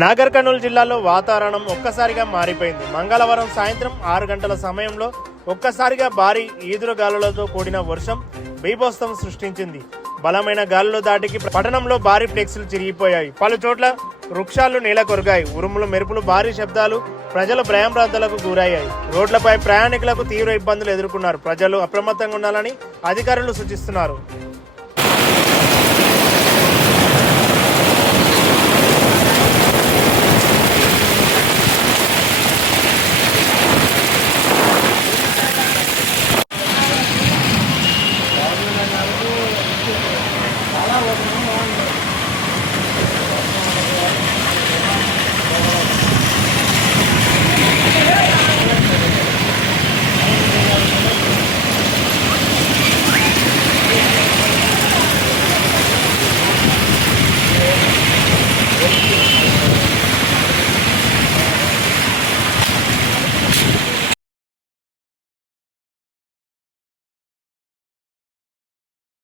నాగర్కర్నూల్ జిల్లాలో వాతావరణం ఒక్కసారిగా మారిపోయింది. మంగళవారం సాయంత్రం 6 గంటల సమయంలో ఒక్కసారిగా భారీ ఈదురుగాలులతో కూడిన వర్షం బీభత్సం సృష్టించింది. బలమైన గాలుల దాటికి పట్టణంలో భారీ ఫ్లెక్సీలు చిరిగిపోయాయి. పలు చోట్ల వృక్షాలు నేల కొరిగాయి. ఉరుములు, మెరుపులు, భారీ శబ్దాలు ప్రజలు భయాందోళనకు గురయ్యాయి. రోడ్లపై ప్రయాణికులకు తీవ్ర ఇబ్బందులు ఎదుర్కొన్నారు. ప్రజలు అప్రమత్తంగా ఉండాలని అధికారులు సూచిస్తున్నారు. చాలా